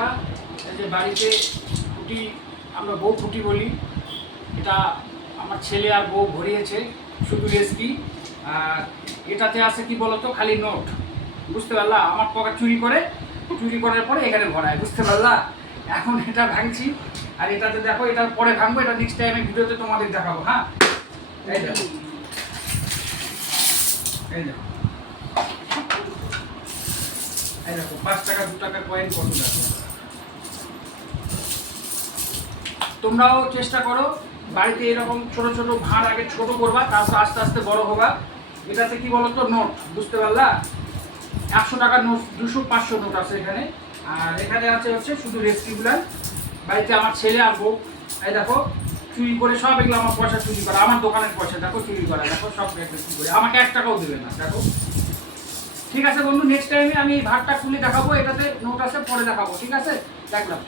বন্ধুরা, এই যে বাড়িতে ফুটি, আমরা বউ ফুটি বলি, এটা আমার ছেলে আর বউ ভরিয়েছে শুধু রেসকি। আর এটাতে আছে কি বলতো, খালি নোট, বুঝতে পারলা? আমার পকেট চুরি করার পরে এখানে ভরায়, বুঝতে পারলা? এখন এটা ভাঙছি, আর এটাতে দেখো, এটা পরে ভাঙবো, এটা নেক্সট টাইমে ভিডিওতে তোমাদের দেখাবো। হ্যাঁ, এই দেখো, এই দেখো, এই দেখো 5 টাকা 2 টাকা কয়েন কত দেখো। তোমরাও চেষ্টা করো বাড়িতে এরকম ছোট ছোট ভাঁড় আগে ছোট করবা, তারপর আস্তে আস্তে বড় হবা। এটাতে কি বলতো, নোট, বুঝতে পারলা? 100 টাকার নোট, 200 500 নোট আছে এখানে। আর এখানে আছে হচ্ছে শুধু রেসিপিগুলো। বাড়িতে আমার ছেলে আর বউ, এই দেখো, চুরি করে সব, এগুলো আমার পয়সা চুরি করা, আমার দোকানের পয়সা দেখো চুরি করা, দেখো সব চুরি করে, আমাকে 1 টাকাও দেবে না, দেখো। ঠিক আছে বন্ধু, নেক্সট টাইমে আমি ভাতটা খুলে দেখাবো, এটাতে নোট আছে, পরে দেখাবো, ঠিক আছে? দেখলাম।